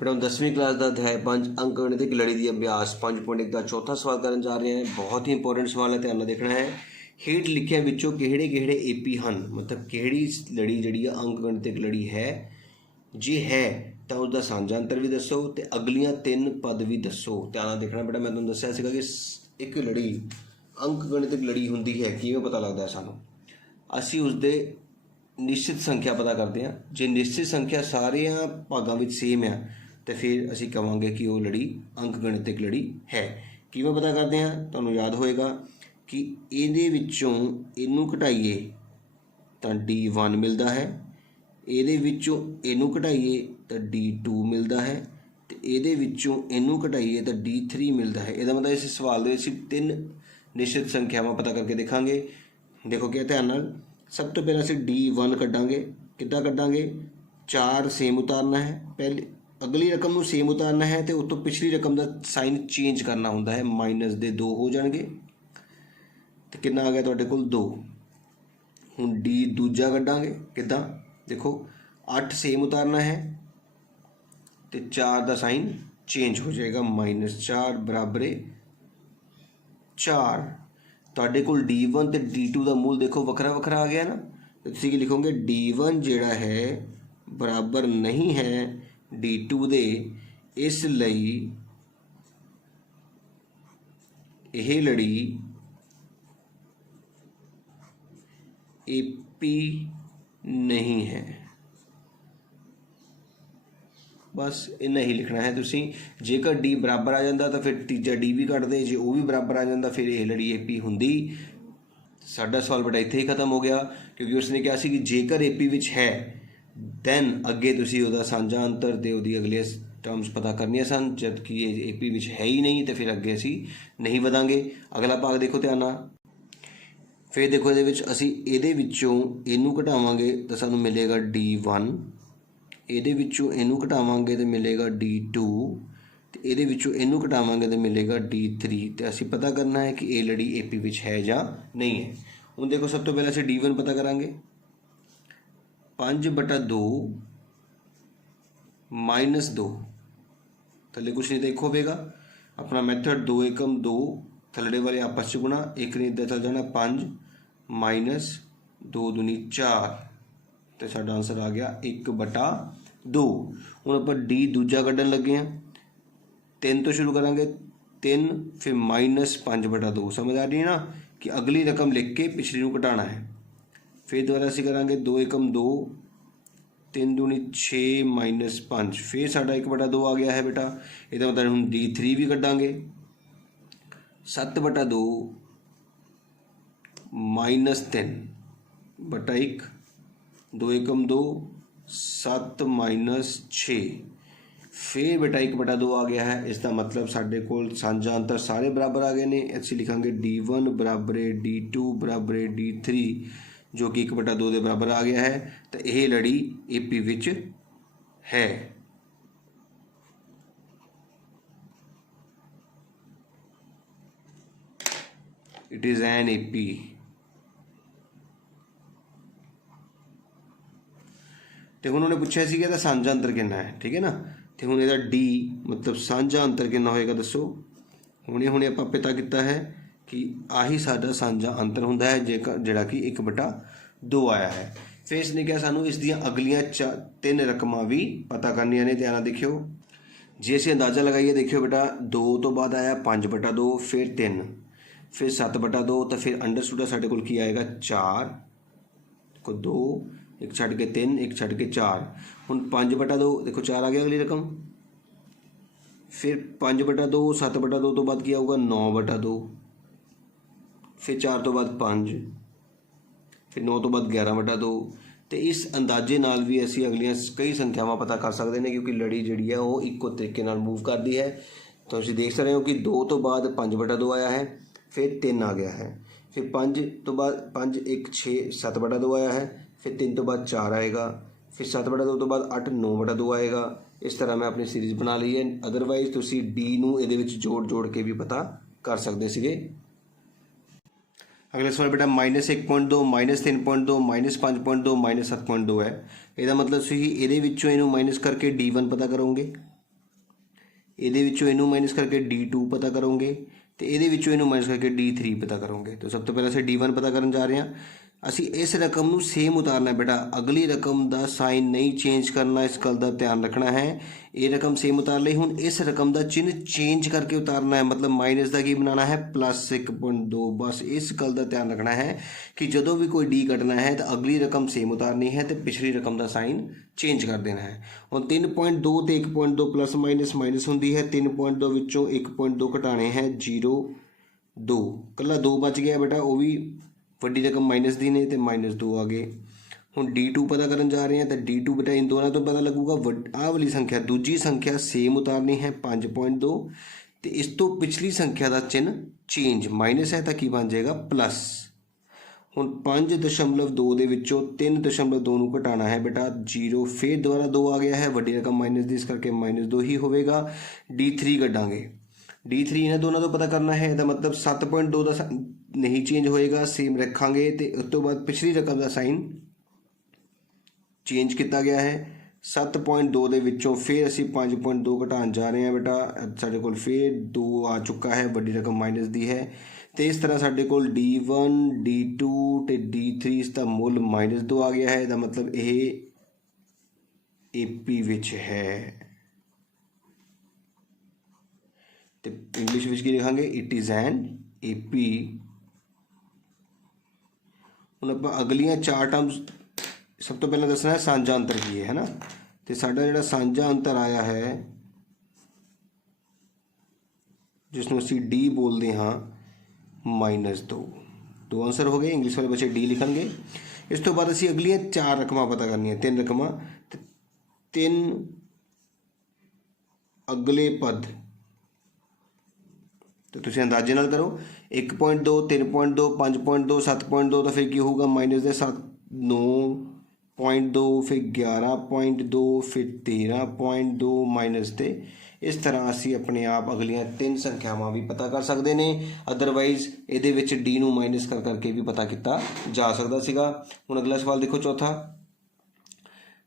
बेटा हम 10वीं क्लास का अध्याय 5 अंक गणितिक लड़ी की अभ्यास 5.1 का चौथा सवाल करन जा रहे हैं। बहुत ही इंपॉर्टेंट सवाल है, ध्यान नाल देखना है। हेठ लिखिया विचों किहड़े किहड़े एपी हन, मतलब किहड़ी लड़ी जिहड़ी अंक गणितिक लड़ी है, जे है तो उसका सांझा अंतर भी दसो तो अगलियां 3 पद भी दसो। ध्यान नाल देखना बेटा, मैं तुहानूं दस्सिया सीगा कि एक लड़ी अंक गणितिक लड़ी हुंदी है, किवें पता लगदा है सानूं, असीं उसदे निश्चित संख्या पता करते हैं। जे निश्चित संख्या सारिया भागों में सेम है तो फिर असी कहांगे कि वो लड़ी अंक गणितिक लड़ी है। किवें पता करते हैं, तुहानूं याद होएगा कि इहदे विच्चों इनू घटाइए तो D1 मिलता है, इहदे विच्चों इनू घटाइए तो D2 मिलता है, तो इहदे विच्चों इनू घटाइए तो D3 मिलता है। इसका मतलब इस सवाल दे विच 3 निश्चित संख्यावां पता करके देखांगे। देखो क्या ध्यान नाल, सब तो पहले असीं D1 कड्डांगे। किद्दां कड्डांगे, 4 सेम उतारना है, पहले अगली रकम नूं सेम उतारना है तो उतों पिछली रकम का साइन चेंज करना हुंदा है। माइनस दे 2 हो जाएंगे तो कितना आ गया तुहाडे कोल 2। हुण D दूजा कड्डांगे, किद्दां देखो 8 सेम उतारना है तो 4 का साइन चेंज हो जाएगा, -4 बराबरे 4। तुहाडे कोल D1 ते D2 का मूल देखो वखरा वखरा आ गया ना, तो तुसीं की लिखोगे D1 जिहड़ा है बराबर नहीं है D2 दे, इसलिए यह लड़ी AP नहीं है। बस इन्ना ही लिखना है तुसीं। जेकर D बराबर आ जाता तो फिर तीजा D भी कट दे, जे वो भी बराबर आ जाता फिर यह लड़ी AP हुंदी। साडा सवाल बेटा इत्थे ही खत्म हो गया, क्योंकि उसने कहा सी कि जेकर AP विच है दैन अगे तुसीं उहदा सांझा अंतर ते उहदी अगली टर्म्स पता करनियां सन, जबकि ये AP विच है ही नहीं तो फिर अगे असीं नहीं वधांगे। अगला भाग देखो ध्यान नाल, फिर देखो इहदे विच असीं इहदे विच्चों इहनूं घटावांगे तो सानूं मिलेगा D1, इहदे विच्चों इहनूं घटावांगे तो मिलेगा D2, तो इहदे विच्चों इहनूं घटावांगे तो मिलेगा D3। तो असीं पता करना है कि ये लड़ी AP विच है या नहीं है। हुण देखो सब तो पहले असीं D1 पता करांगे, 5/2 -2, थले कुछ नहीं देखो पेगा अपना मैथड 2 एकम 2 थलड़े वाले आपस च गुणा, एक नहीं इधर चल जाना 5 -2 दूनी 4, तो साडा आंसर आ गया 1/2। हुण आपां D दूजा कड्ढन लगे हैं, 3 तो शुरू करांगे, 3 फिर -5/2। समझ आ रही है ना कि अगली रकम लिख के पिछली नूं घटाना है। फिर दोबारा असीं करांगे 2 एकम 2, 3 दूनी 6 -5, फिर साडा 1/2 आ गया है बेटा। इसका मतलब हम D3 भी कड्डांगे, 7/2 -3/1, 2 एकम 2, 7 -6, फिर बेटा 1/2 आ गया है। इसका मतलब साडे कोल सांझा अंतर सारे बराबर आ गए ने। असीं लिखांगे D1 बराबरे D2 बराबरे D3, जो कि 1/2 के बराबर आ गया है। तो यह लड़ी AP विच है। It is an AP। तो उन्होंने पूछा सी कि सांझा अंतर कितना है, ठीक है ना। तो हुण इहदा D मतलब सांझा अंतर कितना होएगा दसो। हुणे हुणे आपां पता किया है कि आही साडा सांझा अंतर हुंदा है जेकर जिहड़ा कि 1/2 आया है। फिर इसने कहा सानू इस दियां अगलियां 3 रकमां भी पता करनियां ने। ध्यान देखियो, जे असीं अंदाज़ा लगाइए, देखियो बेटा 2 तो बाद आया 5/2, फिर 3, फिर 7/2, तो फिर अंडरस्टूड साडे कोल की आएगा 4 को 2, एक छड़ के 3, एक छड़ के 4। हुण 5/2 देखो 4 आ गया अगली रकम, फिर 5/2, 7/2 तो बाद की आऊगा 9/2, फिर 4 तो बाद 5, फिर 9 तो बाद 11/2। तो इस अंदाजे नाल भी असीं अगलियां कई संख्यावां पता कर सकते हैं, क्योंकि लड़ी जिहड़ी है वो इक्को तरीके नाल मूव करती है। तो असीं देख सकते हो कि 2 तो बाद 5/2 आया है, फिर 3 आ गया है, फिर 5 तो बाद 5 1 6 7/2 आया है, फिर 3 तो बाद 4 आएगा, फिर 7/2 तो बाद 8 9/2 आएगा। इस तरह मैं अपनी सीरीज़ बना ली है। अदरवाइज तुसीं D नूं इहदे विच जोड़ जोड़ के भी पता कर सकते सीगे। अगला सवाल बेटा -1.2 -3.2 -5.2 -7.2 है। इसका मतलब तुसीं इहदे विच्चों इहनूं माइनस करके D1 पता करोगे। ਇਹਦੇ ਵਿੱਚੋਂ ਇਹਨੂੰ ਮਾਈਨਸ ਕਰਕੇ D2 ਪਤਾ ਕਰੋਗੇ ਤੇ ਇਹਦੇ ਵਿੱਚੋਂ ਇਹਨੂੰ ਮਾਈਨਸ ਕਰਕੇ D3 ਪਤਾ ਕਰੋਗੇ। तो सब तो पहले ਅਸੀਂ D1 पता करन जा रहे हैं। ਅਸੀਂ ਇਸ ਰਕਮ ਨੂੰ ਸੇਮ ਉਤਾਰਨਾ ਬੇਟਾ, ਅਗਲੀ ਰਕਮ ਦਾ ਸਾਈਨ ਨਹੀਂ ਚੇਂਜ ਕਰਨਾ, ਇਸ ਗੱਲ ਦਾ ਧਿਆਨ ਰੱਖਣਾ ਹੈ। ਇਹ ਰਕਮ ਸੇਮ ਉਤਾਰ ਲਈ, ਹੁਣ ਇਸ ਰਕਮ ਦਾ ਚਿੰਨ੍ਹ ਚੇਂਜ ਕਰਕੇ ਉਤਾਰਨਾ ਹੈ, ਮਤਲਬ ਮਾਈਨਸ ਦਾ ਕੀ ਬਣਾਉਣਾ ਹੈ +1.2। ਬਸ ਇਸ ਗੱਲ ਦਾ ਧਿਆਨ ਰੱਖਣਾ ਹੈ ਕਿ ਜਦੋਂ ਵੀ ਕੋਈ ਡੀ ਕੱਢਣਾ ਹੈ ਤਾਂ ਅਗਲੀ ਰਕਮ ਸੇਮ ਉਤਾਰਨੀ ਹੈ ਤੇ ਪਿਛਲੀ ਰਕਮ ਦਾ ਸਾਈਨ ਚੇਂਜ ਕਰ ਦੇਣਾ ਹੈ। ਹੁਣ 3.2 ਤੇ 1.2 ਪਲੱਸ ਮਾਈਨਸ ਮਾਈਨਸ ਹੁੰਦੀ ਹੈ। 3.2 ਵਿੱਚੋਂ 1.2 ਘਟਾਣੇ ਹੈ 0.2, ਇਕੱਲਾ 2 ਬਚ ਗਿਆ ਬੇਟਾ, ਉਹ ਵੀ ਵੱਡੀ ਰਕਮ ਮਾਈਨਸ ਦੀ ਨੇ ਤੇ -2 ਆ ਗਏ। ਹੁਣ D2 ਪਤਾ ਕਰਨ ਜਾ ਰਹੇ ਹਾਂ ਤਾਂ D2 ਬੇਟਾ ਇਨ ਦੋਨਾਂ ਤੋਂ ਪਤਾ ਲੱਗੂਗਾ। ਆਹ ਵਾਲੀ ਸੰਖਿਆ ਦੂਜੀ ਸੰਖਿਆ ਸੇਮ ਉਤਾਰਨੀ ਹੈ 5.2 ਤੇ ਇਸ ਤੋਂ ਪਿਛਲੀ ਸੰਖਿਆ ਦਾ ਚਿੰਨ੍ਹ ਚੇਂਜ, ਮਾਈਨਸ ਹੈ ਤਾਂ ਕੀ ਬਣ ਜਾਏਗਾ ਪਲੱਸ। ਹੁਣ 5.2 ਦੇ ਵਿੱਚੋਂ 3.2 ਨੂੰ ਘਟਾਉਣਾ ਹੈ ਬੇਟਾ 0, ਫਿਰ ਦੁਬਾਰਾ 2 ਆ ਗਿਆ ਹੈ, ਵੱਡੀ ਰਕਮ ਮਾਈਨਸ ਦੀ, ਇਸ ਕਰਕੇ -2 ਹੀ ਹੋਵੇਗਾ। D3 ਕੱਢਾਂਗੇ, D3 ਇਹਨਾਂ ਦੋਨਾਂ ਤੋਂ ਪਤਾ ਕਰਨਾ ਹੈ। ਇਹਦਾ ਮਤਲਬ 7.2 ਦਾ ਨਹੀਂ ਚੇਂਜ ਹੋਏਗਾ, ਸੇਮ ਰੱਖਾਂਗੇ ਤੇ ਉਸ ਤੋਂ ਬਾਅਦ ਪਿਛਲੀ ਰਕਮ ਦਾ ਸਾਈਨ ਚੇਂਜ ਕੀਤਾ ਗਿਆ ਹੈ। 7.2 ਦੇ ਵਿੱਚੋਂ ਫਿਰ ਅਸੀਂ 5.2 ਘਟਾਉਣ ਜਾ ਰਹੇ ਹਾਂ ਬੇਟਾ, ਸਾਡੇ ਕੋਲ ਫਿਰ 2 ਆ ਚੁੱਕਾ ਹੈ, ਵੱਡੀ ਰਕਮ ਮਾਈਨਸ ਦੀ ਹੈ। ਤੇ ਇਸ ਤਰ੍ਹਾਂ ਸਾਡੇ ਕੋਲ D1 D2 ਤੇ D3 ਇਸ ਦਾ ਮੁੱਲ -2 ਆ ਗਿਆ ਹੈ। ਇਹਦਾ ਮਤਲਬ ਇਹ AP ਵਿੱਚ ਹੈ ਤੇ ਇੰਗਲਿਸ਼ ਵਿੱਚ ਕੀ ਲਿਖਾਂਗੇ, ਇਟ ਇਜ਼ ਐਨ AP। ਹੁਣ ਆਪਾਂ ਅਗਲੀਆਂ 4 ਟਰਮਸ, ਸਭ ਤੋਂ ਪਹਿਲਾਂ ਦੱਸਣਾ ਹੈ ਸਾਂਝਾ ਅੰਤਰ ਕੀ ਹੈ ਨਾ। ਤੇ ਸਾਡਾ ਜਿਹੜਾ ਸਾਂਝਾ ਅੰਤਰ ਆਇਆ ਹੈ ਜਿਸ ਨੂੰ ਅਸੀਂ D ਬੋਲਦੇ ਹਾਂ -2। 2 ਆਂਸਰ ਹੋ ਗਏ, ਇੰਗਲਿਸ਼ ਵਾਲੇ ਬੱਚੇ D ਲਿਖਣਗੇ। ਇਸ ਤੋਂ ਬਾਅਦ ਅਸੀਂ ਅਗਲੀਆਂ 4 ਰਕਮਾਂ ਪਤਾ ਕਰਨੀਆਂ, 3 ਰਕਮਾਂ ਤੇ 3 ਅਗਲੇ ਪਦ। तो तुम अंदाजे नाल करो, 1.2 3.2 5.2 7.2 तो फिर की होगा -7 9.2 फिर 11.2 फिर 13.2 माइनस ते। इस तरह असी अपने आप अगलियां 3 संख्यावां भी पता कर सकते हैं। अदरवाइज ये डी नूं माइनस कर करके भी पता किया जा सकता सीगा। हुण अगला सवाल देखो, चौथा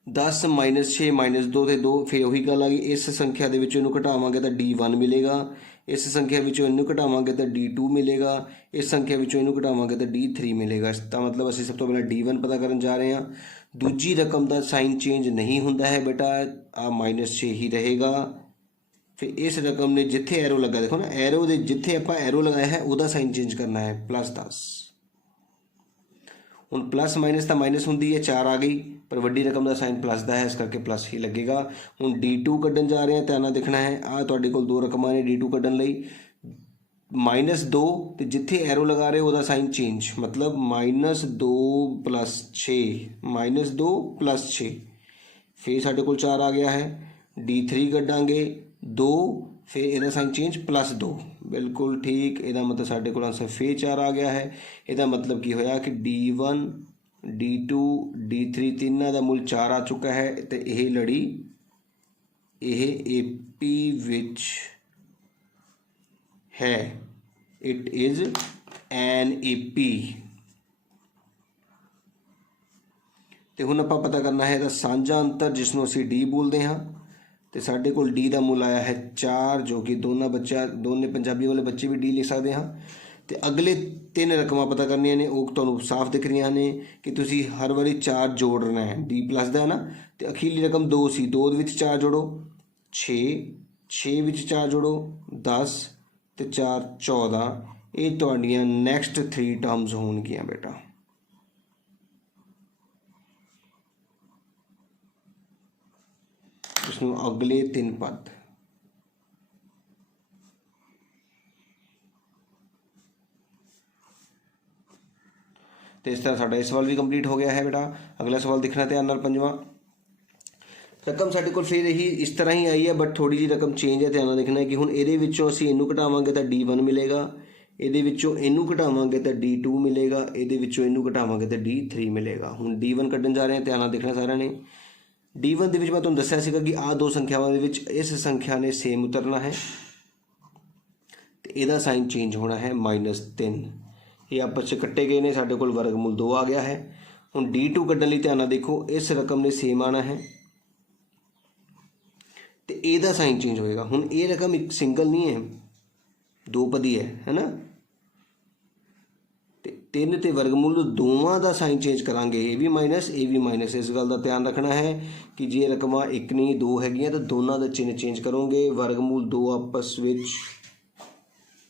10 -6 -2 ते 2, फिर वही गल आ गई। इस संख्या के इनू घटावांगे तो D1 मिलेगा, इस संख्या विचों इनू घटावांगे तो D2 मिलेगा, इस संख्या विचों इनू घटावांगे तो D3 मिलेगा। इसका मतलब असीं सब तो पहले D1 पता करन जा रहे हैं। दूजी रकम का साइन चेंज नहीं हुंदा है बेटा, आ -6 ही रहेगा। फिर इस रकम ने जिथे एरो लगा, देखो ना एरो दे जिथे आपां एरो लगाया है उहदा साइन चेंज करना है +10। हुण प्लस माइनस तो माइनस होंदी है, 4 आ गई, पर वड्डी रकम का साइन प्लस का है, इस करके प्लस ही लगेगा। हुण D2 कड्ढन जा रहे हैं, ध्यान नाल देखना है। आ तुहाडे कोल 2 रकमां ने D2 कड्ढन लई, -2 ते जिथे एरो लगा रहे हो उहदा साइन चेंज, मतलब -2 + 6 -2 + 6, फिर साडे कोल 4 आ गया है। D3 कड्ढांगे 2, फिर इहदा साइन चेंज +2, बिल्कुल ठीक। इहदा मतलब साडे कोल आंसर फिर 4 आ गया है। इहदा मतलब की होया कि D1 D2 D3 तीनों का मुल 4 आ चुका है। तो यह लड़ी यह AP विच है, इट इज़ एन AP। तो हुण आपां पता करना है इहदा साझा अंतर जिसनों असीं D बोलते हाँ। तो साडे कोल D का मुल आया है 4, जो कि दोनों पंजाबी वाले बच्चे भी D लिख सकते हैं। तो अगले 3 रकमां पता करनियां ने, वो तुहानूं साफ दिख रही ने कि तुसीं हर वारी 4 जोड़ना है, D प्लस का है ना। तो अखीरली रकम 2 सी, 2 विच 4 जोड़ो 6, 6 विच 4 जोड़ो 10 ते 4 14। ये तुहाडियां नैक्सट 3 टर्म्स होणगियां बेटा। उसनूं अगले 3 पद। तो इस तरह साडा सवाल भी कंप्लीट हो गया है बेटा। अगला सवाल देखना ध्यान नाल, 5वां। रकम साडे कोल फिर यही इस तरह ही आई है, बट थोड़ी जी रकम चेंज है। ध्यान नाल देखना है कि हुण इहदे विच्चों असीं इनू घटावांगे तो D1 मिलेगा, इहदे विच्चों इनू घटावांगे तो D2 मिलेगा, इहदे विच्चों इनू घटावांगे तो D3 मिलेगा। हुण D1 कड्ढन जा रहे हैं, ध्यान नाल देखना सारिਆਂ ने। D1 ਦੇ ਵਿੱਚ मैं तुहानूं दस्सिया सीगा कि आ 2 संख्यावां दे विच इस संख्या ने सेम उतरना है, तो इहदा साइन चेंज होना है -3। ये आपस में कट्टे गए ने, साडे कोल वर्गमूल 2 आ गया है। हुण D2 कड्ढण लई ध्यान नाल देखो, इस रकम ने सेम आना है तो ਇਹਦਾ साइन चेंज होएगा। हुण ये रकम एक सिंगल नहीं है, दो पदी है ना। तो 3 ते वर्गमूल दोवां का साइन चेंज करांगे, ए भी माइनस ए भी माइनस। इस गल का ध्यान रखना है कि जे रकम एक नहीं दो हैगियां तो दोनों का चिन्ह चेंज करोगे। वर्गमूल दो आपस में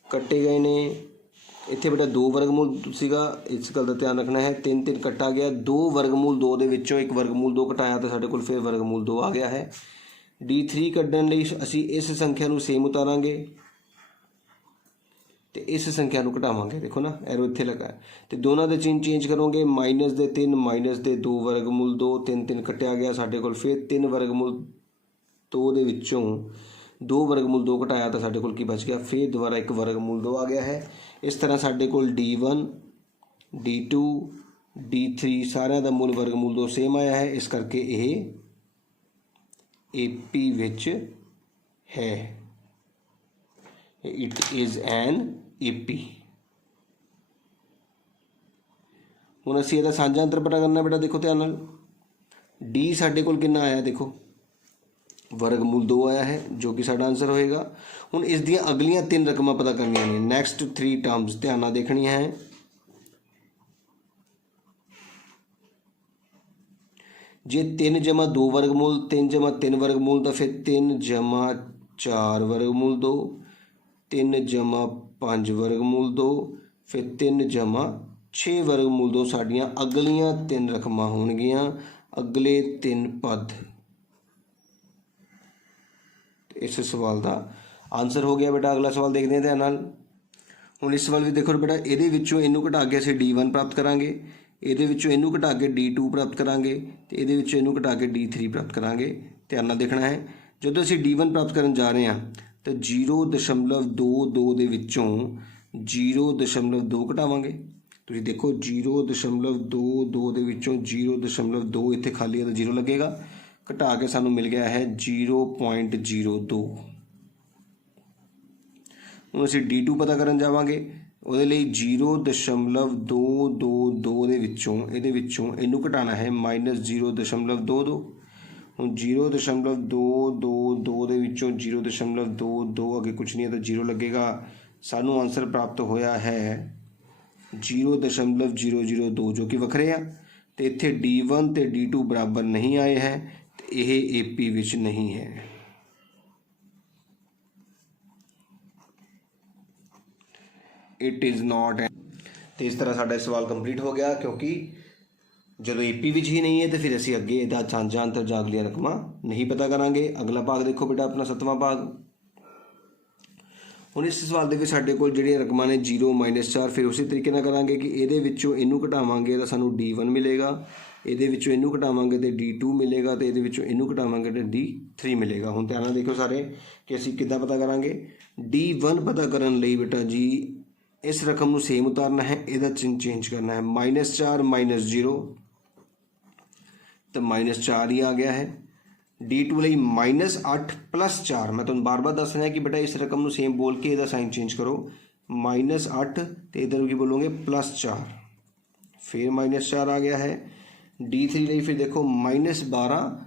कट्टे गए ने, इत्थे बेटा दो वर्गमूल सीगा, इस गल का ध्यान रखना है। 3 3 कट्टा गया, दो वर्गमूल दो दे विचों एक वर्गमूल दो घटाया तो साडे कोल फिर वर्गमूल दो आ गया है। D3 कड्ढण लई असी इस संख्या नूं सेम उतारांगे तो इस संख्या को घटावांगे। देखो ना एरो इत्थे लगा है, तो दोनों के चिन्ह चेंज करोगे। माइनस दे 3 माइनस दे 2 वर्गमूल 2, 3 3 कट्टिया गया, साडे कोल फिर 3 वर्गमूल 2 दे विचों 2 वर्गमूल 2 घटाया तो साडे कोल की बच गया, फिर दोबारा एक वर्गमूल 2 आ गया है। इस तरह साडे कोल D1 D2 D3 सारिਆਂ ਦਾ मूल वर्गमूल 2 सेम आया है, इस करके ये AP विच है, इट इज़ एन AP। हुण असीं इहदा साझा अंतर पता करना बेटा, देखो ध्यान नाल। D साडे कोल कितना आया, देखो वर्गमूल 2 आया है, जो कि साडा आंसर होएगा। हुण इस दियां अगलियां 3 रकमां पता करनियां ने, नैक्सट 3 टर्म्स ध्यान नाल देखणियां है। जे 3 जमा 2 वर्गमूल 3 जमा 3 वर्गमूल तो फिर 3 जमा 4 वर्गमूल 2, 3 जमा 5 वर्गमूल 2, फिर 3 जमा 6 वर्गमूल 2 साड़ियाँ अगलियां 3 रकमां होणगियां, अगले 3 पद। इस सवाल का आंसर हो गया बेटा। अगला सवाल देखते हैं ध्यान नाल। हुण इस सवाल भी देखो बेटा, इहदे विचों इहनूं घटा के असीं D1 प्राप्त करांगे, ਇਹਦੇ ਵਿੱਚੋਂ ਇਹਨੂੰ ਘਟਾ ਕੇ D2 ਪ੍ਰਾਪਤ ਕਰਾਂਗੇ ਤੇ ਇਹਦੇ ਵਿੱਚੋਂ ਇਹਨੂੰ ਘਟਾ ਕੇ D3 ਪ੍ਰਾਪਤ ਕਰਾਂਗੇ। ਧਿਆਨ ਨਾਲ ਦੇਖਣਾ ਹੈ, ਜਦੋਂ ਅਸੀਂ D1 ਪ੍ਰਾਪਤ ਕਰਨ ਜਾ ਰਹੇ ਹਾਂ ਤਾਂ 0.22 ਦੇ ਵਿੱਚੋਂ 0.2 ਘਟਾਵਾਂਗੇ। ਤੁਸੀਂ ਦੇਖੋ 0.22 ਦੇ ਵਿੱਚੋਂ 0.2 ਇੱਥੇ ਖਾਲੀ ਹੈ ਤਾਂ 0 ਲੱਗੇਗਾ, ਘਟਾ ਕੇ ਸਾਨੂੰ ਮਿਲ ਗਿਆ ਹੈ 0.02। ਹੁਣ ਅਸੀਂ D2 ਪਤਾ ਕਰਨ ਜਾਵਾਂਗੇ, ਉਹਦੇ ਲਈ 0.222 ਦੇ ਵਿੱਚੋਂ ਇਹਦੇ ਵਿੱਚੋਂ ਇਹਨੂੰ ਘਟਾਉਣਾ ਹੈ -0.22। ਹੁਣ 0.222 ਦੇ ਵਿੱਚੋਂ 0.22 ਅੱਗੇ ਕੁਛ ਨਹੀਂ ਹੈ ਤਾਂ 0 ਲੱਗੇਗਾ। ਸਾਨੂੰ ਆਨਸਰ ਪ੍ਰਾਪਤ ਹੋਇਆ ਹੈ 0.002 ਜੋ ਕਿ ਵੱਖਰੇ ਆ, ਤੇ ਇੱਥੇ D1 ਤੇ D2 ਬਰਾਬਰ ਨਹੀਂ ਆਏ ਹੈ ਤੇ ਇਹ AP ਵਿੱਚ ਨਹੀਂ ਹੈ। It is not. तो इस तरह साडा सवाल कंप्लीट हो गया, क्योंकि जो AP विच ही नहीं है तो फिर असी अगे इहदा साझा अंतर जां अगलियां रकमां नहीं पता करांगे। अगला भाग देखो बेटा अपना 7वां भाग। हुण इस सवाल दे विच साडे कोल जिहड़ियां रकमां ने 0 -4, फिर उसी तरीके नाल करांगे कि इहदे विचों इहनूं घटावांगे तो सानूं D1 मिलेगा, इहदे विचों इहनूं घटावांगे तो D2 मिलेगा, तो इहदे विचों इहनूं घटावांगे तो D3 मिलेगा। हुण ध्यान नाल देखो सारे कि असी किद्दां पता करांगे। D1 पता करन लई बेटा जी इस रकम को सेम उतारना है, इहदा चिन्ह चेंज करना है। -4 -0 तो -4 ही आ गया है। D2 ਲਈ -8 + 4, मैं तुहानूं बार-बार दस रहा कि बेटा इस रकम को सेम बोल के इहदा साइन चेंज करो। -8 तो इधर की बोलोगे +4, फिर -4 आ गया है। D3 ਲਈ फिर देखो -12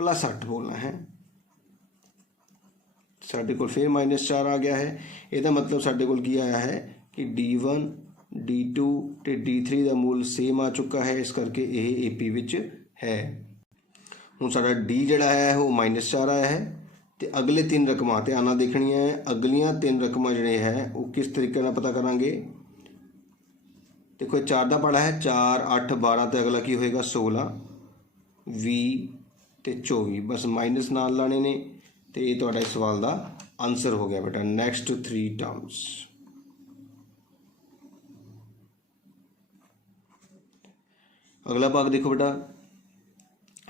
+ 8 बोलना है, साढ़े कोल फिर -4 आ गया है। ਇਹਦਾ मतलब साढ़े कोल की आया है कि D1 D2 ਤੇ D3 ਦਾ मूल सेम आ चुका है, इस करके ਇਹ AP ਵਿੱਚ है। ਹੁਣ ਸਾਡਾ D ਜਿਹੜਾ है वो -4 आया है। तो अगले 3 रकमां ध्यान नाल देखणियां है। अगलियां 3 रकमां ਜਿਹੜੇ है वो किस तरीके नाल पता करांगे। देखो 4 ਦਾ ਪੜਾ है, 4 8 12 तो अगला की होएगा 16 20 ਤੇ 24, बस माइनस नाल लाने ने। तो ये तुहाडा इस सवाल का आंसर हो गया बेटा। Next 3 terms. अगला भाग देखो बेटा,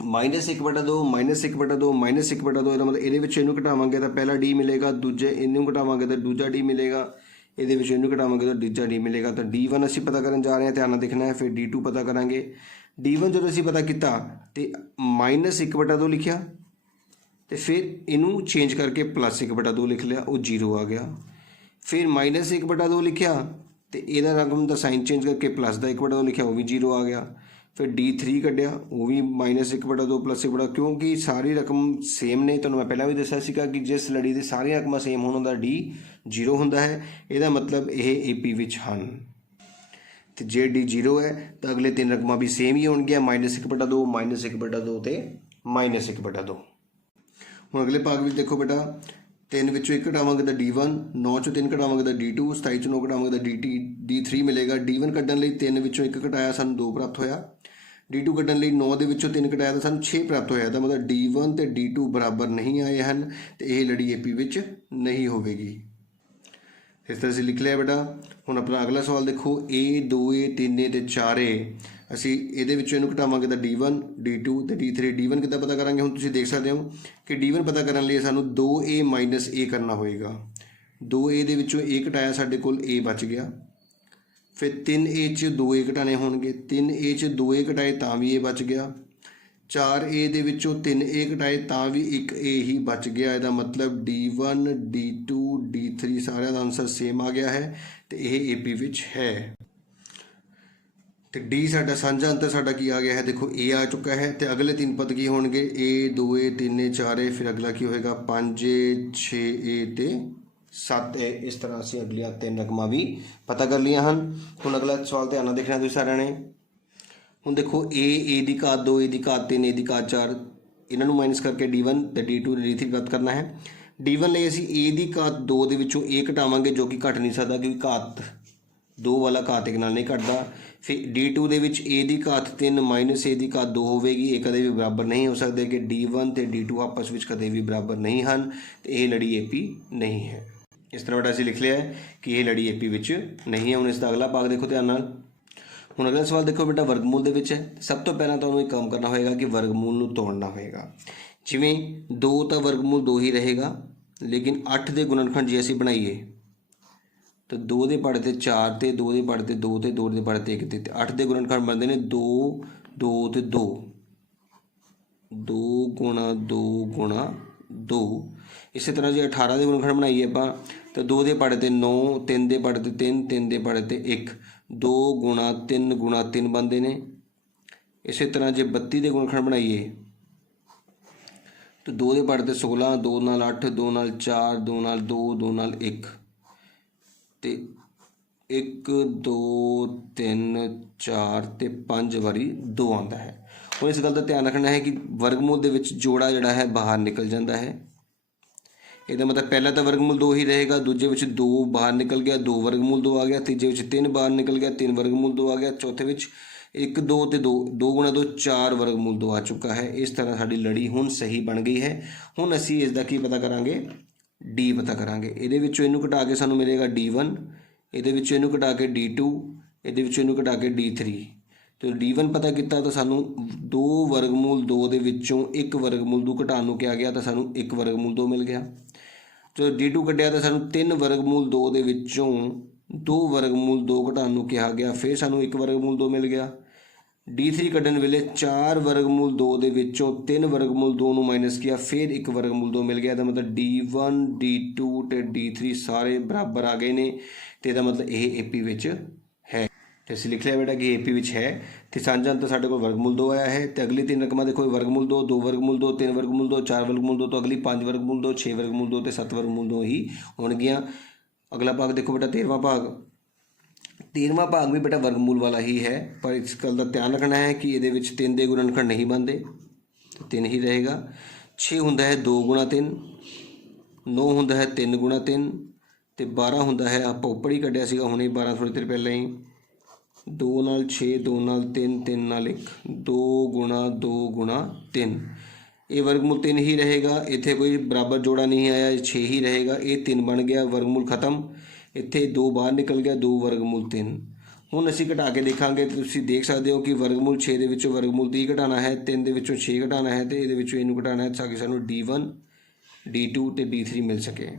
-1/2 -1/2 -1/2, ਇਹਦਾ मतलब ਇਹਦੇ ਵਿੱਚ ਇਹਨੂੰ ਘਟਾਵਾਂਗੇ ਤਾਂ ਪਹਿਲਾ D मिलेगा, दूजे ਇਹਨੂੰ घटावांगे तो दूजा D मिलेगा, ਇਹਦੇ ਵਿੱਚ ਇਹਨੂੰ ਘਟਾਵਾਂਗੇ तो दूजा D मिलेगा। तो D1 ਅਸੀਂ पता करन जा रहे हैं, ध्यान नाल देखना है। फिर D2 पता करांगे। D1 जो ਅਸੀਂ पता किया तो -1/2 लिखिया, तो फिर इनू चेंज करके +1/2 लिख लिया, वो 0 आ गया। फिर -1/2 लिखिया तो यदा रकम का साइन चेंज करके +1/2 लिखा, वो भी 0 आ गया। फिर D3 कढ़िया वो भी -1/2 + 1/2, क्योंकि सारी रकम सेम ने। तुहानूं मैं पहला भी दस्सिया सीगा कि जिस लड़ी दी सारियां रकमां सेम होण उहदा D 0 हुंदा है। ਇਹਦਾ मतलब ਇਹ AP ਵਿੱਚ ਹਨ। तो जे D 0 है तो अगले 3 रकमां भी सेम ही होणगीਆਂ, -1/2 -1/2 ਤੇ -1/2। ਹੁਣ अगले भाग ਵਿੱਚ देखो बेटा, 3 ਵਿੱਚੋਂ 1 ਘਟਾਵਾਂਗੇ ਤਾਂ D1, 9 ਚੋਂ 3 ਘਟਾਵਾਂਗੇ ਤਾਂ D2, 27 ਚੋਂ 9 ਘਟਾਵਾਂਗੇ ਤਾਂ D3 ਮਿਲੇਗਾ। D1 ਕੱਢਣ ਲਈ 3 ਵਿੱਚੋਂ 1 ਘਟਾਇਆ ਸਾਨੂੰ 2 ਪ੍ਰਾप्त ਹੋਇਆ। D2 ਕੱਢਣ ਲਈ 9 ਦੇ ਵਿੱਚੋਂ 3 ਘਟਾਇਆ ਤਾਂ ਸਾਨੂੰ 6 ਪ੍ਰਾप्त ਹੋਇਆ। ਤਾਂ मतलब D1 ਤੇ D2 ਬਰਾਬਰ ਨਹੀਂ ਆਏ ਹਨ ਤੇ ਇਹ ਲੜੀ AP ਵਿੱਚ ਨਹੀਂ ਹੋਵੇਗੀ। इस तरह से लिख लिया बेटा। ਹੁਣ अपना अगला सवाल देखो, A 2A 3A ਤੇ 4A ਅਸੀਂ ਇਹਦੇ ਵਿੱਚੋਂ ਇਹਨੂੰ ਘਟਾਵਾਂਗੇ ਤਾਂ D1 D2 ਤੇ D3। D1 ਕਿੱਦਾਂ ਪਤਾ ਕਰਾਂਗੇ? ਹੁਣ ਤੁਸੀਂ ਦੇਖ ਸਕਦੇ ਹੋ ਕਿ D1 ਪਤਾ ਕਰਨ ਲਈ ਸਾਨੂੰ 2A - A ਕਰਨਾ ਹੋਏਗਾ। 2A ਦੇ ਵਿੱਚੋਂ A ਘਟਾਇਆ, ਸਾਡੇ ਕੋਲ A ਬਚ ਗਿਆ। ਫਿਰ 3A 'ਚ 2A ਘਟਾਣੇ ਹੋਣਗੇ, 3A 'ਚ 2A ਘਟਾਏ ਤਾਂ ਵੀ A ਬਚ ਗਿਆ। 4A ਦੇ ਵਿੱਚੋਂ 3A ਘਟਾਏ ਤਾਂ ਵੀ 1A ਹੀ ਬਚ ਗਿਆ। ਇਹਦਾ ਮਤਲਬ D1 D2 D3 ਸਾਰਿਆਂ ਦਾ ਆਨਸਰ ਸੇਮ ਆ ਗਿਆ ਹੈ ਤੇ ਇਹ AP ਵਿੱਚ ਹੈ। ਤੇ D ਸਾਡਾ ਸਾਂਝਾ ਅੰਤਰ ਸਾਡਾ ਕੀ ਆ ਗਿਆ ਹੈ? ਦੇਖੋ A ਆ ਚੁੱਕਾ ਹੈ ਤੇ ਅਗਲੇ 3 ਪਦ ਕੀ ਹੋਣਗੇ? A 2A 3A 4A, ਫਿਰ ਅਗਲਾ ਕੀ ਹੋਏਗਾ? 5A 6A ਤੇ 7A। ਇਸ ਤਰ੍ਹਾਂ ਅਸੀਂ ਅਗਲੀਆਂ 3 ਰਕਮਾਂ ਵੀ ਪਤਾ ਕਰ ਲਈਆਂ ਹਨ। ਹੁਣ ਅਗਲਾ ਸਵਾਲ ਧਿਆਨ ਨਾਲ ਦੇਖਣਾ ਤੁਸੀਂ ਸਾਰਿਆਂ ਨੇ। ਹੁਣ ਦੇਖੋ A the ਘਾਤ 2, A the ਘਾਤ 3, A ਦੀ ਘਾਤ 4, ਇਹਨਾਂ ਨੂੰ ਮਾਈਨਸ ਕਰਕੇ D1 ਤੇ D2 ਤੇ D3 ਪ੍ਰਾਪਤ ਕਰਨਾ ਹੈ। D1 ਲਈ ਅਸੀਂ A ਦੀ ਘਾਤ 2 ਦੇ ਵਿੱਚੋਂ A ਘਟਾਵਾਂਗੇ ਜੋ ਕਿ ਘਟ ਨਹੀਂ ਸਕਦਾ ਕਿਉਂਕਿ ਘਾਤ 2 ਵਾਲਾ ਘਾਤ 1 ਨਾਲ ਨਹੀਂ ਘਟਦਾ। ਫਿਰ D2 ਦੇ ਵਿੱਚ A ਦੀ ਘਾਤ 3 - A ਦੀ ਘਾਤ 2 ਹੋਵੇਗੀ। ਇਹ ਕਦੇ ਵੀ ਬਰਾਬਰ ਨਹੀਂ ਹੋ ਸਕਦੇ ਕਿ D1 ਤੇ D2 ਆਪਸ ਵਿੱਚ ਕਦੇ ਵੀ ਬਰਾਬਰ ਨਹੀਂ ਹਨ ਤੇ ਇਹ ਲੜੀ AP ਨਹੀਂ ਹੈ। ਇਸ ਤਰ੍ਹਾਂ ਬੇਟਾ ਅਸੀਂ ਲਿਖ ਲਿਆ ਹੈ ਕਿ ਇਹ ਲੜੀ AP ਵਿੱਚ ਨਹੀਂ ਹੈ। ਹੁਣ ਇਸ ਦਾ ਅਗਲਾ ਭਾਗ ਦੇਖੋ ਧਿਆਨ ਨਾਲ। ਹੁਣ ਅਗਲਾ ਸਵਾਲ ਦੇਖੋ ਬੇਟਾ, ਵਰਗਮੂਲ ਦੇ ਵਿੱਚ ਹੈ। ਸਭ ਤੋਂ ਪਹਿਲਾਂ ਤੁਹਾਨੂੰ ਇੱਕ ਕੰਮ ਕਰਨਾ ਹੋਏਗਾ ਕਿ ਵਰਗਮੂਲ ਨੂੰ ਤੋੜਨਾ ਹੋਏਗਾ। ਜਿਵੇਂ 2 ਤਾਂ ਵਰਗਮੂਲ 2 ਹੀ ਰਹੇਗਾ, ਲੇਕਿਨ 8 ਦੇ ਗੁਣਨਖੰਡ ਜੇ ਅਸੀਂ ਬਣਾਈਏ ਤਾਂ 2 ਦੇ ਪੜ੍ਹੇ ਤੇ 4 ਤੇ 2 ਦੇ ਪੜ੍ਹੇ ਤੇ 2 ਤੇ 2 ਦੇ ਪੜ੍ਹੇ ਤੇ 1 ਤੇ 8 ਦੇ ਗੁਣਨਖੰਡ ਬਣਦੇ ਨੇ 2 2 ਤੇ 2, 2 ਗੁਣਾ 2 ਗੁਣਾ 2। ਇਸੇ ਤਰ੍ਹਾਂ ਜੇ 18 ਦੇ ਗੁਣਨਖੰਡ ਬਣਾਈਏ ਆਪਾਂ ਤਾਂ 2 ਦੇ ਪੜ੍ਹੇ ਤੇ 9, 3 ਦੇ ਪੜ੍ਹੇ ਤੇ 3, 3 ਦੇ ਪੜ੍ਹੇ ਤੇ 1, 2 ਗੁਣਾ 3 ਗੁਣਾ 3 ਬਣਦੇ ਨੇ। ਇਸੇ ਤਰ੍ਹਾਂ ਜੇ 32 ਦੇ ਗੁਣਨਖੰਡ ਬਣਾਈਏ ਤਾਂ 2 ਦੇ ਪੜ੍ਹੇ ਤੇ 16, 2 ਨਾਲ 8, 2 ਨਾਲ 4, 2 ਨਾਲ 2, 2 ਨਾਲ 1 ਤੇ 1 2 3 4 ਤੇ 5 ਵਾਰੀ 2 ਆਉਂਦਾ ਹੈ। ਹੁਣ ਇਸ ਗੱਲ ਦਾ ਧਿਆਨ ਰੱਖਣਾ ਹੈ ਕਿ ਵਰਗਮੂਲ ਦੇ ਵਿੱਚ ਜੋੜਾ ਜਿਹੜਾ ਹੈ ਬਾਹਰ ਨਿਕਲ ਜਾਂਦਾ ਹੈ। ਇਹਦਾ ਮਤਲਬ ਪਹਿਲਾ ਤਾਂ ਵਰਗਮੂਲ 2 ਹੀ ਰਹੇਗਾ, ਦੂਜੇ ਵਿੱਚ 2 ਬਾਹਰ ਨਿਕਲ ਗਿਆ, 2 ਵਰਗਮੂਲ 2 ਆ ਗਿਆ, ਤੀਜੇ ਵਿੱਚ 3 ਬਾਹਰ ਨਿਕਲ ਗਿਆ, 3 ਵਰਗਮੂਲ 2 ਆ ਗਿਆ, ਚੌਥੇ ਵਿੱਚ 1 2 ਤੇ 2, 2 ਗੁਣਾ 2 4 ਵਰਗਮੂਲ 2 ਆ ਚੁੱਕਾ ਹੈ। ਇਸ ਤਰ੍ਹਾਂ ਸਾਡੀ ਲੜੀ ਹੁਣ ਸਹੀ ਬਣ ਗਈ ਹੈ। ਹੁਣ ਅਸੀਂ ਇਸ ਦਾ ਕੀ ਪਤਾ ਕਰਾਂਗੇ? D ਪਤਾ ਕਰਾਂਗੇ। ਇਹਦੇ ਵਿੱਚੋਂ ਇਹਨੂੰ ਘਟਾ ਕੇ ਸਾਨੂੰ ਮਿਲੇਗਾ D1, ਇਹਦੇ ਵਿੱਚੋਂ ਇਹਨੂੰ ਘਟਾ ਕੇ D2, ਇਹਦੇ ਵਿੱਚੋਂ ਇਹਨੂੰ ਘਟਾ ਕੇ D3। तो D1 पता किया तो सानू 2 वर्गमूल 2 ਦੇ ਵਿੱਚੋਂ 1 वर्गमूल 2 ਘਟਾਉਣ ਨੂੰ ਕਿਹਾ ਗਿਆ ਤਾਂ ਸਾਨੂੰ 1 वर्गमूल 2 ਮਿਲ ਗਿਆ। जो D2 ਕੱਢਿਆ ਤਾਂ ਸਾਨੂੰ 3 वर्गमूल 2 ਦੇ ਵਿੱਚੋਂ 2 वर्गमूल 2 ਘਟਾਉਣ ਨੂੰ ਕਿਹਾ ਗਿਆ, ਫਿਰ ਸਾਨੂੰ 1 वर्गमूल 2 ਮਿਲ ਗਿਆ। D3 ਕੱਢਣ ਵੇਲੇ 4 वर्गमूल 2 ਦੇ ਵਿੱਚੋਂ 3 वर्गमूल 2 ਨੂੰ ਮਾਈਨਸ ਕੀਤਾ, ਫਿਰ 1 वर्गमूल 2 ਮਿਲ ਗਿਆ। ਇਹਦਾ ਮਤਲਬ D1 D2 ਤੇ D3 ਸਾਰੇ ਬਰਾਬਰ ਆ ਗਏ ਨੇ ਤੇ ਇਹਦਾ ਮਤਲਬ ਇਹ AP ਵਿੱਚ है। तो असं लिख लिया बेटा कि AP विच है। तो साझा अंतर साढ़े को वर्गमूल 2 आया है। तो अगली 3 रकम देखो वर्गमूल 2, 2 वर्गमूल 2, 3 वर्गमूल 2, 4 वर्गमूल 2, तो अगली 5 वर्गमूल 2, 6 वर्गमूल 2 तो 7 वर्गमूल 2 ही होणगियां। अगला भाग देखो बेटा 13वां भाग। 13वां भाग भी बेटा वर्गमूल वाला ही है, पर इस गल का ध्यान रखना है कि ये 3 के गुणनखंड नहीं बनते, तो 3 ही रहेगा। 6 होंदा है 2 गुणा 3, 9 होंदा है 3 गुणा 3, तो 12 होंदा है आप उपर ही कढ़िया सीगा हुणे 12 थोड़ी देर पहले ही। 2 नाल 6, 2 नाल 3, 3 नाल 1, 2 गुणा 3। ये वर्गमूल 3 ही रहेगा, इत्थे कोई बराबर जोड़ा नहीं आया, 6 ही रहेगा। ये 3 बन गया, वर्गमूल खत्म, इत्थे 2 बाहर निकल गया, 2 वर्गमूल 3। हुण असीं घटा के देखांगे तो तुसीं देख सकते हो कि वर्गमूल 6 दे विचों वर्गमूल 30 घटाना है, 3 दे विचों 6 घटाना है, तो ये इहनूं घटाना है ताकि सानूं D1 D2 ते D3 मिल सके।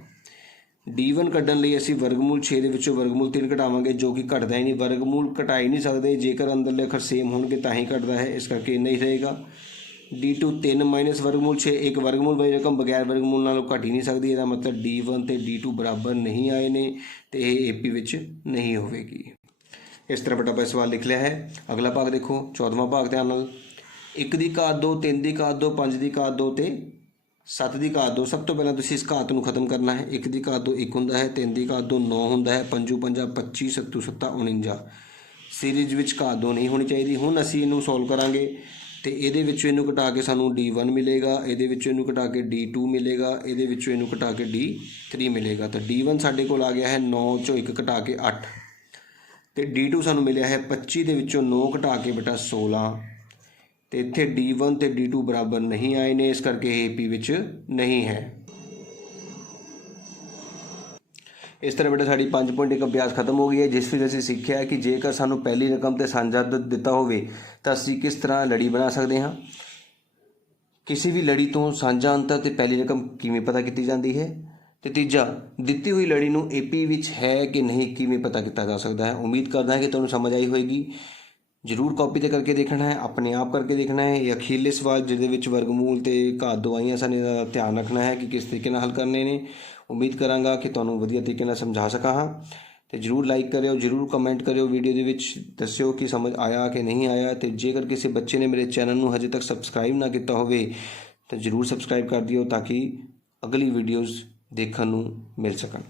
D1 ਕੱਢਣ ਲਈ ਅਸੀਂ वर्गमूल 6 ਦੇ ਵਿੱਚੋਂ वर्गमूल 3 ਘਟਾਵਾਂਗੇ, जो कि घटदा ही नहीं। वर्गमूल घटा ही नहीं सकते, जेकर अंदरले अखर सेम होणगे तां ही घटदा है, इस करके इन्ना ही रहेगा। D2 3 माइनस वर्गमूल 6, एक वर्गमूल वाली रकम बगैर वर्गमूल नालों घट ही नहीं सकती। इसका मतलब D1 ते D2 बराबर नहीं आए ने, तो यह AP विच नहीं होवेगी। इस तरह फटाफट सवाल लिख लिया है। अगला भाग देखो, 14वां भाग ध्यान नाल। 1 ਦੀ ਘਾਤ 2, 3 ਦੀ ਘਾਤ 2, 5 ਦੀ ਘਾਤ 2 ਤੇ 7 ਦੀ ਘਾਤ 2। ਸਭ ਤੋਂ ਪਹਿਲਾਂ ਤੁਸੀਂ ਇਸ ਘਾਤ ਨੂੰ ਖਤਮ ਕਰਨਾ ਹੈ। 1 ਦੀ ਘਾਤ 2 1 ਹੁੰਦਾ ਹੈ, 3 ਦੀ ਘਾਤ 2 9 ਹੁੰਦਾ ਹੈ, 5 5 25, 7 7 49। ਸੀਰੀਜ਼ ਵਿੱਚ ਘਾਤ 2 ਨਹੀਂ ਹੋਣੀ ਚਾਹੀਦੀ। ਹੁਣ ਅਸੀਂ ਇਹਨੂੰ ਸੋਲਵ ਕਰਾਂਗੇ ਤੇ ਇਹਦੇ ਵਿੱਚੋਂ ਇਹਨੂੰ ਘਟਾ ਕੇ ਸਾਨੂੰ D1 ਮਿਲੇਗਾ, ਇਹਦੇ ਵਿੱਚੋਂ ਇਹਨੂੰ ਘਟਾ ਕੇ D2 ਮਿਲੇਗਾ, ਇਹਦੇ ਵਿੱਚੋਂ ਇਹਨੂੰ ਘਟਾ ਕੇ D3 ਮਿਲੇਗਾ। ਤਾਂ D1 ਸਾਡੇ ਕੋਲ ਆ ਗਿਆ ਹੈ 9 ਚੋਂ 1 ਘਟਾ ਕੇ 8 ਤੇ D2 ਸਾਨੂੰ ਮਿਲਿਆ ਹੈ 25 ਦੇ ਵਿੱਚੋਂ 9 ਘਟਾ ਕੇ ਬੇਟਾ 16 ਤੇ ਇੱਥੇ D1 ਤੇ D2 ਬਰਾਬਰ ਨਹੀਂ ਆਏ ਨੇ, ਇਸ ਕਰਕੇ ਇਹ AP ਵਿੱਚ ਨਹੀਂ ਹੈ। ਇਸ ਤਰ੍ਹਾਂ ਬੇਟਾ ਸਾਡੀ 5.1 ਅਭਿਆਸ ਖਤਮ ਹੋ ਗਈ ਹੈ, ਜਿਸ ਵਿੱਚ ਅਸੀਂ ਸਿੱਖਿਆ ਕਿ ਜੇਕਰ ਸਾਨੂੰ ਪਹਿਲੀ ਰਕਮ ਤੇ ਸਾਂਝਾ ਦਿੱਤਾ ਹੋਵੇ ਤਾਂ ਅਸੀਂ ਕਿਸ ਤਰ੍ਹਾਂ ਲੜੀ ਬਣਾ ਸਕਦੇ ਹਾਂ। ਕਿਸੇ ਵੀ ਲੜੀ ਤੋਂ ਸਾਂਝਾ ਅੰਤਰ ਤੇ ਪਹਿਲੀ ਰਕਮ ਕਿਵੇਂ ਪਤਾ ਕੀਤੀ ਜਾਂਦੀ ਹੈ, ਤੇ ਤੀਜਾ ਦਿੱਤੀ ਹੋਈ ਲੜੀ ਨੂੰ AP ਵਿੱਚ ਹੈ ਕਿ ਨਹੀਂ ਕਿਵੇਂ ਪਤਾ ਕੀਤਾ ਜਾ ਸਕਦਾ ਹੈ। ਉਮੀਦ ਕਰਦਾ ਹਾਂ ਕਿ ਤੁਹਾਨੂੰ ਸਮਝ ਆਈ ਹੋਏਗੀ। ਜ਼ਰੂਰ ਕਾਪੀ 'ਤੇ ਕਰਕੇ ਦੇਖਣਾ ਹੈ, ਆਪਣੇ ਆਪ ਕਰਕੇ ਦੇਖਣਾ ਹੈ। ਇਹ ਅਖੀਰਲੇ ਸਵਾਲ ਜਿਹਦੇ ਵਿੱਚ ਵਰਗਮੂਲ ਤੇ ਘਾਤ ਦਵਾਈਆਂ ਸਾਨੂੰ ਇਹਦਾ ਧਿਆਨ ਰੱਖਣਾ ਹੈ ਕਿ ਕਿਸ ਤਰੀਕੇ ਨਾਲ ਹੱਲ ਕਰਨੇ ਨੇ। ਉਮੀਦ ਕਰਾਂਗਾ ਕਿ ਤੁਹਾਨੂੰ ਵਧੀਆ ਤਰੀਕੇ ਨਾਲ ਸਮਝਾ ਸਕਾਂ ਹਾਂ। ਤੇ ਜ਼ਰੂਰ ਲਾਈਕ ਕਰਿਓ, ਜ਼ਰੂਰ ਕਮੈਂਟ ਕਰਿਓ, ਵੀਡੀਓ ਦੇ ਵਿੱਚ ਦੱਸਿਓ ਕਿ ਸਮਝ ਆਇਆ ਕਿ ਨਹੀਂ ਆਇਆ। ਤੇ ਜੇਕਰ ਕਿਸੇ ਬੱਚੇ ਨੇ ਮੇਰੇ ਚੈਨਲ ਨੂੰ ਹਜੇ ਤੱਕ ਸਬਸਕ੍ਰਾਈਬ ਨਾ ਕੀਤਾ ਹੋਵੇ ਤਾਂ ਜ਼ਰੂਰ ਸਬਸਕ੍ਰਾਈਬ ਕਰ ਦਿਓ ਤਾਂ ਕਿ ਅਗਲੀ ਵੀਡੀਓਜ਼ ਦੇਖਣ ਨੂੰ ਮਿਲ ਸਕਣ।